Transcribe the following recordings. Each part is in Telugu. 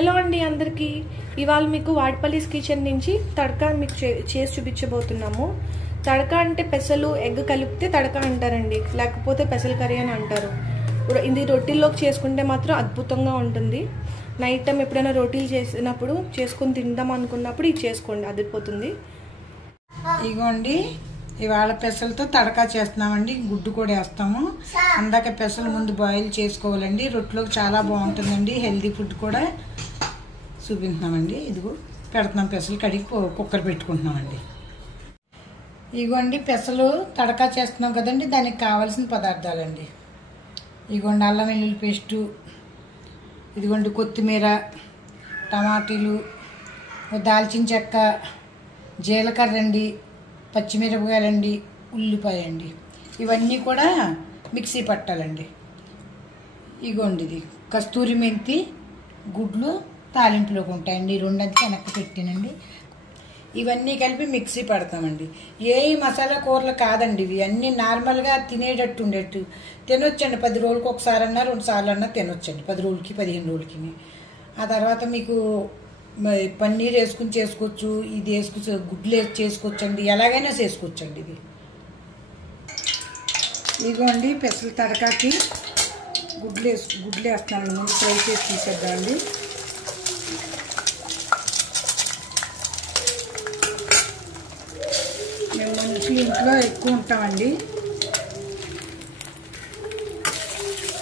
హలో అండి అందరికీ. ఇవాళ మీకు వాడపల్లిస్ కిచెన్ నుంచి తడకా మీకు చేసి చూపించబోతున్నాము. తడకా అంటే పెసలు ఎగ్ కలిపితే తడకా అంటారండి, లేకపోతే పెసల కర్రీ అని అంటారు. ఇది రొట్టెల్లోకి చేసుకుంటే మాత్రం అద్భుతంగా ఉంటుంది. నైట్ టైం ఎప్పుడైనా రొట్టెలు చేసినప్పుడు చేసుకొని తిందాం అనుకున్నప్పుడు ఇది చేసుకోండి, అదిరిపోతుంది. ఇగోండి ఇవాళ పెసలతో తడకా చేస్తున్నామండి. గుడ్డు కూడా వేస్తాము. అందాక పెసలు ముందు బాయిల్ చేసుకోవాలండి. రొట్టెలోకి చాలా బాగుంటుందండి. హెల్దీ ఫుడ్ కూడా చూపించున్నామండి. ఇదిగో పెడుతున్నాం, పెసలు కడిగి కుక్కర్ పెట్టుకుంటున్నామండి. ఇగోండి పెసలు తడకా చేస్తున్నాం కదండి, దానికి కావాల్సిన పదార్థాలండి. ఇగోండి అల్లం వెల్లుల్లి పేస్టు, ఇదిగోండి కొత్తిమీర, టమాటీలు, దాల్చిన చెక్క, జీలకర్ర అండి, పచ్చిమిరపకాయలండి, ఉల్లిపాయ అండి. ఇవన్నీ కూడా మిక్సీ పట్టాలండి. ఇగోండి ఇది కస్తూరి మెంతి, గుడ్లు తాలింపులోకి ఉంటాయండి. రెండంతా వెనక్కి పెట్టానండి. ఇవన్నీ కలిపి మిక్సీ పడతామండి. ఏ మసాలా కూరలు కాదండి, ఇవి అన్నీ నార్మల్గా తినేటట్టు ఉండేట్టు తినొచ్చండి. 10 రోజులకి ఒకసారి అన్నా 2 సార్లు అన్నా తినొచ్చండి. 10 రోజులకి 15 రోజులకి. ఆ తర్వాత మీకు పన్నీర్ వేసుకుని చేసుకోవచ్చు, ఇది వేసుకు గుడ్లు వేసి చేసుకోవచ్చు అండి, ఎలాగైనా చేసుకోవచ్చండి. ఇది ఇదిగోండి పెసలు తడకాకి గుడ్లు వేస్తున్నాను. ముందు ఫ్రై చేసి తీసేద్దామండి. మేము మనుషులు ఇంట్లో ఎక్కువ ఉంటామండి,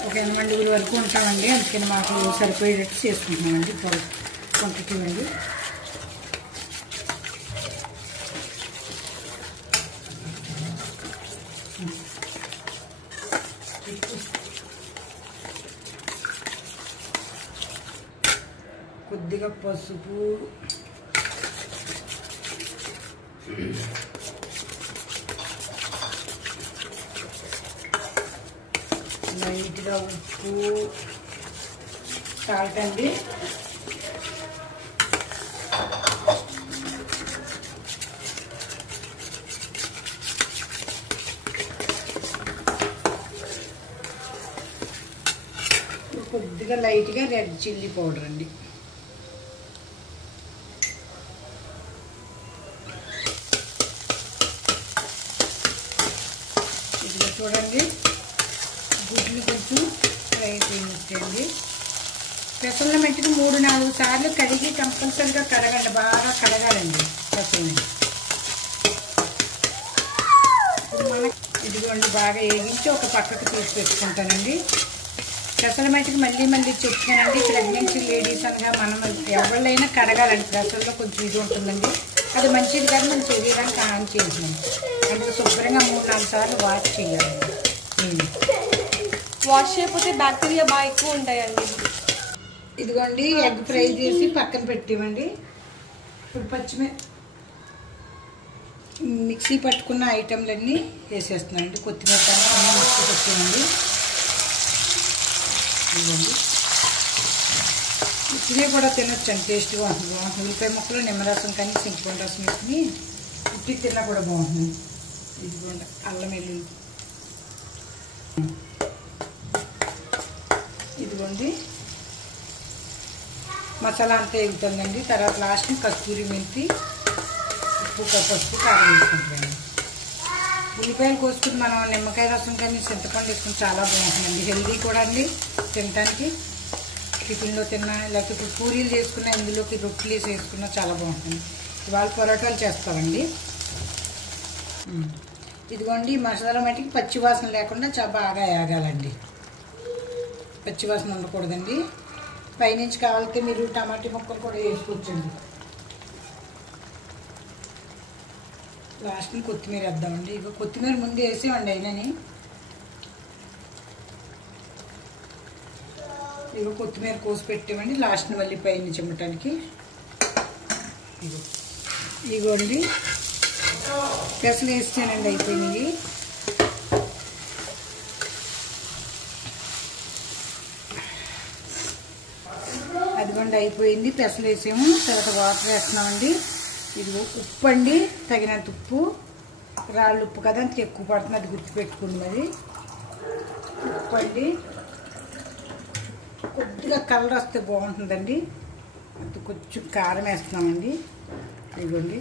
ఒక 8 వరకు ఉంటామండి. అందుకని మాకు సరిపోయేటట్టు చేసుకుంటున్నామండి. క్వాంటిటీ అండి. కొద్దిగా పసుపు, లైట్గా ఉప్పు, సాల్ట్ అండి. కొద్దిగా లైట్గా రెడ్ చిల్లీ పౌడర్ అండి. ఇదిగా చూడండి గుడ్లు కొంచెం ఫ్రై చేయించండి. పెసల మట్టికి 3-4 సార్లు కడిగి కంపల్సరీగా కడగండి, బాగా కడగాలండి పెసల్ని. ఇదిగోండి బాగా వేగించి ఒక పక్కకు తీసి పెట్టుకుంటానండి. పెసల మట్టికి మళ్ళీ చెప్తానండి, ప్రెగ్నెన్సీ లేడీస్ అనగా మనం ఎవరినైనా కడగాలండి. పెసల్లో కొంచెం ఇది ఉంటుందండి, అది మంచిది కాదు, మన శరీరానికి హాని చేసినాం. అందుకే శుభ్రంగా 3-4 సార్లు వాష్ చేయాలండి. వాష్ చేయకపోతే బ్యాక్టీరియా బాగా ఎక్కువ ఉంటాయండి. ఇదిగోండి ఎగ్ ఫ్రై చేసి పక్కన పెట్టివ్వండి. ఇప్పుడు మిక్సీ పట్టుకున్న ఐటెంలన్నీ వేసేస్తున్నానండి. కొత్తిమీర మిక్సీ పెట్టివ్వండి. ఇదిగోండి ఉట్టినే కూడా తినొచ్చండి, టేస్ట్గా ఉంటుంది. ఉల్లిపాయ ముక్కలు, నిమ్మరసం కానీ చింతపండు రసం వేసుకుని ఉట్టి తిన్నా కూడా బాగుంటుంది. ఇదిగోండి అల్లం వెల్లుల్లి, ఇదిగోండి మసాలా అంతా ఎగుతుందండి. తర్వాత లాస్ట్ కస్తూరి మెంతి, ఉప్పు, పసుపు, కారం వేసుకుంటామండి. ఉల్లిపాయలు కోసుకుని మనం నిమ్మకాయ రసం కానీ చింతపండు వేసుకుని చాలా బాగుంటుందండి. హెల్దీ కూడా అండి, తినడానికి టిఫిన్లో తిన్నా, లేకపోతే ఇప్పుడు పూరీలు చేసుకున్నా, ఇందులోకి రొట్టెలు వేసి వేసుకున్నా చాలా బాగుంటుంది. ఇవాళ పొరాటాలు చేస్తామండి. ఇదిగోండి మసాలా మట్టికి పచ్చివాసన లేకుండా చాలా బాగా వేగాలండి. పచ్చివాసన ఉండకూడదండి. పైనుంచి కావాలంటే మీరు టమాటా ముక్కలు కూడా వేసుకోవచ్చండి. లాస్ట్ని కొత్తిమీర వేద్దామండి. ఇక కొత్తిమీర ముందు వేసేవండి అయినని. ఇక కొత్తిమీర కోసి పెట్టామండి. లాస్ట్ని మళ్ళీ పైన చిమ్మటానికి. ఇగోండి పెసలు వేస్తానండి, అయిపోయినాయి. అదిగోండి అయిపోయింది. పెసలు వేసాము, తర్వాత వాటర్ వేస్తున్నామండి. ఇది ఉప్పు అండి, తగినంత ఉప్పు. రాళ్ళు ఉప్పు కదా, అంత ఎక్కువ పడుతుంది, అది గుర్తుపెట్టుకుంది. మరి ఉప్పు అండి, కొద్దిగా కలర్ వస్తే బాగుంటుందండి. అది కొంచెం కారం వేస్తున్నామండి. ఇదిగోండి.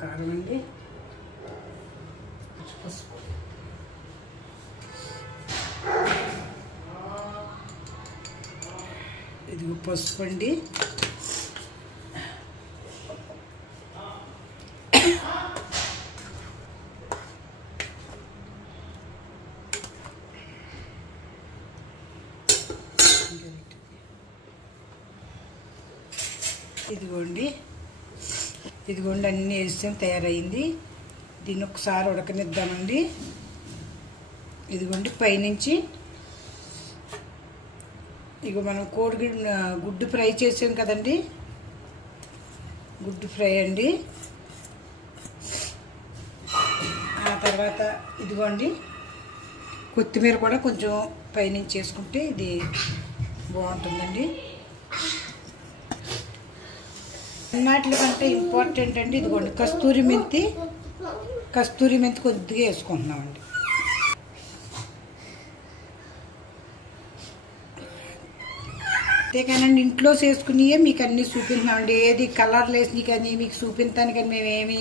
కారం అండి, పసుపు, ఇది పసుపు అండి, ఇదిగోండి అన్నీ వేస్తే తయారైంది. దీన్ని ఒకసారి ఉడకనిద్దామండి. ఇదిగోండి పైనుంచి ఇక మనం గుడ్డు ఫ్రై చేసాం కదండి, గుడ్డు ఫ్రై అండి. ఆ తర్వాత ఇదిగోండి కొత్తిమీర కూడా కొంచెం పైనుంచి వేసుకుంటే ఇది బాగుంటుందండి. అన్నిటి కంటే ఇంపార్టెంట్ అండి ఇదిగోండి కస్తూరి మెంతి కొద్దిగా వేసుకుంటున్నామండి. అంతేకానండి ఇంట్లో చేసుకునియే మీకు అన్నీ చూపించామండి. ఏది కలర్లు వేసి కానీ మీకు చూపించడానికి కానీ మేమేమి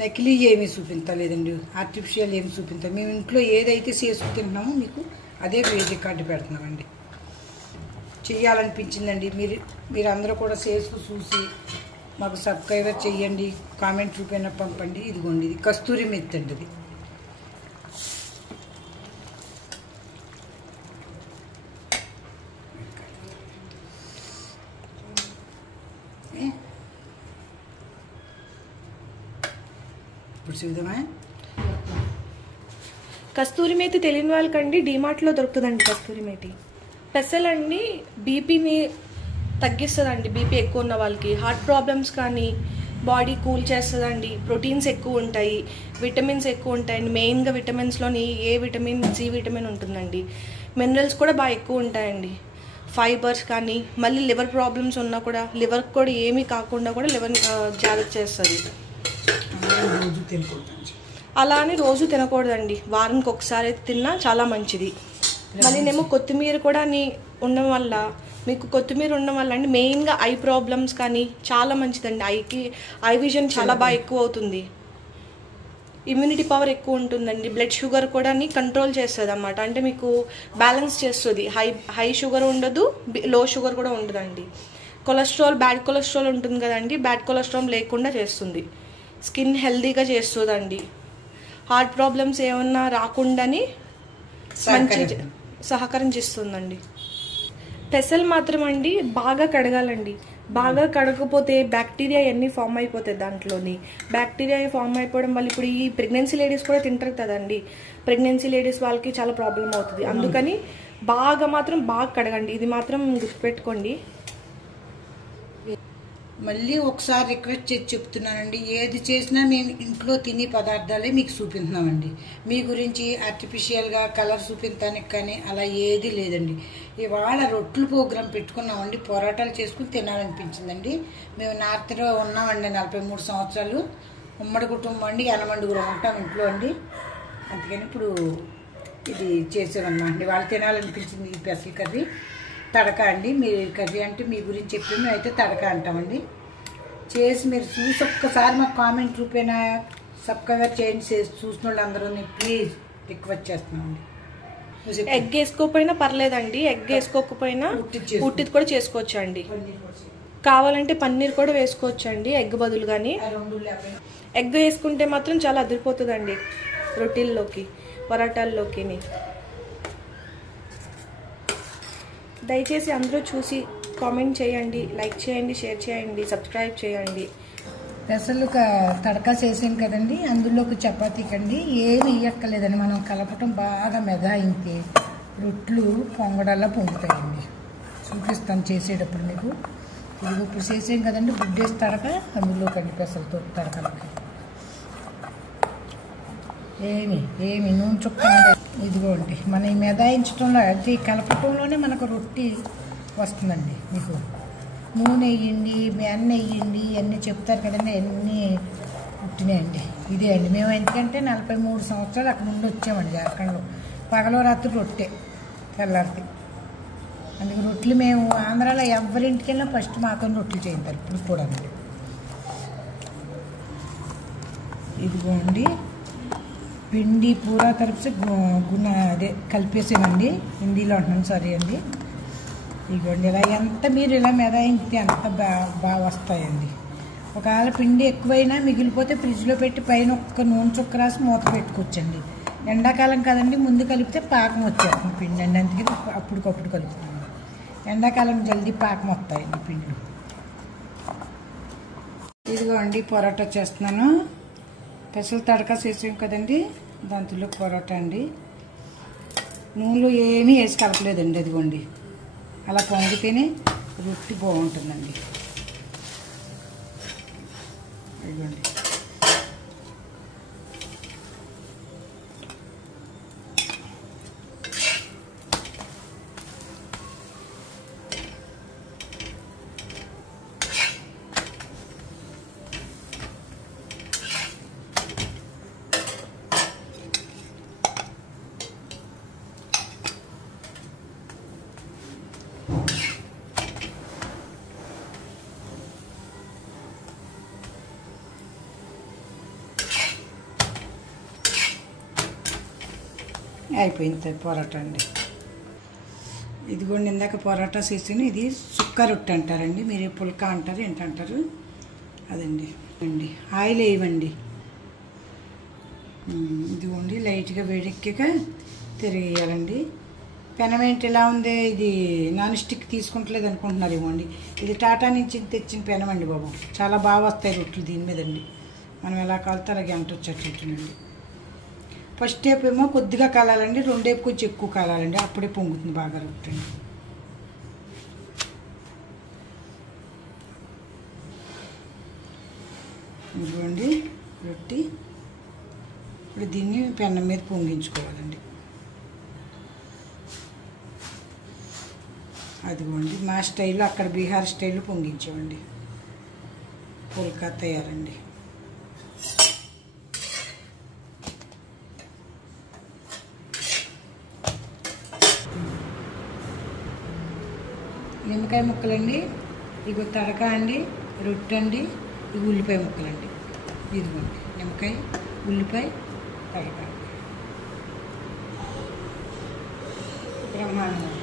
నకిలీ ఏమీ చూపించలేదండి, ఆర్టిఫిషియల్ ఏమి చూపించాం. మేము ఇంట్లో ఏదైతే చేసుకుంటున్నామో మీకు అదే వేడి కార్డు పెడుతున్నామండి. చెయ్యాలనిపించిందండి. మీరు అందరూ కూడా చేసుకు చూసి మాకు సబ్స్క్రైబర్ చెయ్యండి, కామెంట్ రూపేనా పంపండి. ఇదిగోండి ఇది కస్తూరి మెంతి అండి. ఇది ఇప్పుడు చూద్దామా. కస్తూరి మేతి తెలియని వాళ్ళకండి డిమార్ట్లో దొరుకుతుందండి కస్తూరి మేతి. పెసలండి బీపీని తగ్గిస్తుందండి. బీపీ ఎక్కువ ఉన్న వాళ్ళకి, హార్ట్ ప్రాబ్లమ్స్ కానీ బాడీ కూల్ చేస్తుందండి. ప్రోటీన్స్ ఎక్కువ ఉంటాయి, విటమిన్స్ ఎక్కువ ఉంటాయండి. మెయిన్గా విటమిన్స్లోని ఏ విటమిన్, సి విటమిన్ ఉంటుందండి. మినరల్స్ కూడా బాగా ఎక్కువ ఉంటాయండి. ఫైబర్స్ కానీ, మళ్ళీ లివర్ ప్రాబ్లమ్స్ ఉన్నా కూడా లివర్కి కూడా ఏమీ కాకుండా కూడా లివర్ జాగ్రత్త చేస్తుంది. అలా అని రోజు తినకూడదండి, వారానికి ఒకసారి అయితే తిన్నా చాలా మంచిది. మళ్ళీనేమో కొత్తిమీర కూడా ఉండడం వల్ల, మీకు కొత్తిమీర ఉండడం వల్ల అండి మెయిన్గా ఐ ప్రాబ్లమ్స్ కానీ చాలా మంచిదండి. ఐ విజన్ చాలా బాగా ఎక్కువ అవుతుంది. ఇమ్యూనిటీ పవర్ ఎక్కువ ఉంటుందండి. బ్లడ్ షుగర్ కూడా కంట్రోల్ చేస్తుంది అన్నమాట. అంటే మీకు బ్యాలెన్స్ చేస్తుంది. హై షుగర్ ఉండదు, లో షుగర్ కూడా ఉండదండి. కొలెస్ట్రాల్, బ్యాడ్ కొలెస్ట్రాల్ ఉంటుంది కదండి, బ్యాడ్ కొలెస్ట్రాల్ లేకుండా చేస్తుంది. స్కిన్ హెల్దీగా చేస్తుందండి. హార్ట్ ప్రాబ్లమ్స్ ఏమన్నా రాకుండాని మంచి సహకరించిస్తుందండి. పెసలు మాత్రం అండి బాగా కడగాలండి. బాగా కడగకపోతే బ్యాక్టీరియా అన్నీ ఫామ్ అయిపోతాయి. దాంట్లోని బ్యాక్టీరియా ఫామ్ అయిపోవడం వల్ల ఇప్పుడు ఈ ప్రెగ్నెన్సీ లేడీస్ కూడా తింటారు కదండి, ప్రెగ్నెన్సీ లేడీస్ వాళ్ళకి చాలా ప్రాబ్లం అవుతుంది. అందుకని బాగా కడగండి. ఇది మాత్రం గుర్తుపెట్టుకోండి. మళ్ళీ ఒకసారి రిక్వెస్ట్ చేసి చెప్తున్నానండి, ఏది చేసినా మేము ఇంట్లో తినే పదార్థాలే మీకు చూపిస్తున్నామండి. మీ గురించి ఆర్టిఫిషియల్గా కలర్ చూపించడానికి కానీ అలా ఏది లేదండి. ఇవాళ రొట్టెలు ప్రోగ్రాం పెట్టుకున్నామండి, పొరాటాలు చేసుకుని తినాలనిపించిందండి. మేము నార్త్లో ఉన్నామండి 43 సంవత్సరాలు, ఉమ్మడి కుటుంబం అండి, 80 ఉంటాం ఇంట్లో అండి. అందుకని ఇప్పుడు ఇది చేసామన్నమాట. వాళ్ళు తినాలనిపించింది ఈ పెసల కర్రీ. తడక అండి, మీరు కర్రీ అంటే మీ గురించి చెప్పి మేము అయితే తడక అంటామండి. చేసి మీరు చూసి ఒక్కసారి మాకు కామెంట్ రూపేనా సబ్స్క్రైబర్ చేయండి. చూసిన వాళ్ళు అందరూ ప్లీజ్ రిక్వెస్ట్ చేస్తున్నామండి. ఎగ్ వేసుకోకపోయినా పర్లేదండి, ఎగ్ వేసుకోకపోయినా ఉట్టిది కూడా చేసుకోవచ్చు అండి. కావాలంటే పన్నీర్ కూడా వేసుకోవచ్చు అండి ఎగ్ బదులు. కానీ ఎగ్ వేసుకుంటే మాత్రం చాలా అదిరిపోతుందండి రొట్టెల్లోకి, పరాటాల్లోకి. దయచేసి అందరూ చూసి కామెంట్ చేయండి, లైక్ చేయండి, షేర్ చేయండి, సబ్స్క్రైబ్ చేయండి. పెసలు తడకా చేసాం కదండి, అందులోకి చపాతీ కండి ఏమి ఇయ్యక్కర్లేదండి. మనం కలపటం బాగా మెదాయితే రొట్లు పొంగడల్లా పొంగుతాయండి. చూపిస్తాను చేసేటప్పుడు మీకు. ఇది ఇప్పుడు చేసాం కదండి, గుడ్డేసి తడక అందులో కండి పెసలతో తడకలకి ఏమి నూనె చుక్క ఇదిగోండి. మనం మెదాయించడంలో అది కలపటంలోనే మనకు రొట్టి వస్తుందండి. మీకు నూనె వేయండి, వెన్న వేయండి ఇవన్నీ చెప్తారు కదండి, అన్నీ పుట్టినాయండి. ఇదే అండి మేము ఎందుకంటే 43 సంవత్సరాలు అక్కడ నుండి వచ్చామండి జార్ఖండ్లో. పగలో రాత్రి రొట్టె తెల్లారితే. అందుకే రొట్టెలు మేము ఆంధ్రాలో ఎవరింటికి వెళ్ళినా ఫస్ట్ మాతో రొట్టెలు చేయించారు ఇప్పుడు కూడా. ఇదిగోండి పిండి పూరా తరపు గుణ అదే కలిపేసామండి, హిందీలో అంటున్నాను సారీ అండి. ఇదిగోండి ఇలా ఎంత మీరు ఇలా మెదాయించితే అంత బాగా వస్తాయండి. ఒకవేళ పిండి ఎక్కువైనా మిగిలిపోతే ఫ్రిడ్జ్లో పెట్టి పైన ఒక్క నూనె చుక్క రాసి మూత పెట్టుకోవచ్చండి. ఎండాకాలం కదండి, ముందు కలిపితే పాకం వచ్చేస్తుంది పిండి అండి, అందుకే అప్పటికప్పుడు కలుపుతున్నాను. ఎండాకాలం జల్దీ పాకం వస్తాయండి పిండిలు. ఇదిగోండి పొరాటా చేస్తున్నాను. పెసలు తడక చేసాం కదండి, దాంట్లో పొరాటా అండి. నూనెలో ఏమీ వేసి కలపలేదండి. అదిగోండి అలా పొంగితేనే రొట్టి బాగుంటుందండి. అదిగోండి అయిపోయింది పొరాటా అండి. ఇదిగోండి ఇందాక పొరాటా చేసిన ఇది సుక్క రొట్టె అంటారండి, మీరు పుల్కా అంటారు ఏంటంటారు అదండి. అండి ఆయిల్ వేయవండి. ఇదిగోండి లైట్గా వేడెక్కాక తిరిగేయాలండి. పెనం ఏంటి ఇలా ఉంది, ఇది నాన్ స్టిక్ తీసుకుంటలేదు అనుకుంటున్నారు ఏమోండి. ఇది టాటా నుంచి తెచ్చిన పెనం అండి బాబు, చాలా బాగా వస్తాయి రొట్టెలు దీని మీదండి. మనం ఎలా కాలితే అలాగే అంటొచ్చేటట్టునండి. ఫస్ట్ టేపు ఏమో కొద్దిగా కాలాలండి, రెండేపు కొంచెం ఎక్కువ కాలాలండి, అప్పుడే పొంగుతుంది బాగా రొట్టె. ఇదిగోండి రొట్టి. ఇప్పుడు దీన్ని పెనం మీద పొంగించుకోవాలండి. అదిగోండి మా స్టైల్లో అక్కడ బీహార్ స్టైల్లో పొంగించామండి. పుల్కా తయారండి. నిమ్మకాయ ముక్కలండి, ఇగో తడక అండి, రొట్టె అండి, ఇవి ఉల్లిపాయ ముక్కలండి. ఇదిగోండి నిమ్మకాయ, ఉల్లిపాయ, తడక బ్రహ్మాండంగా.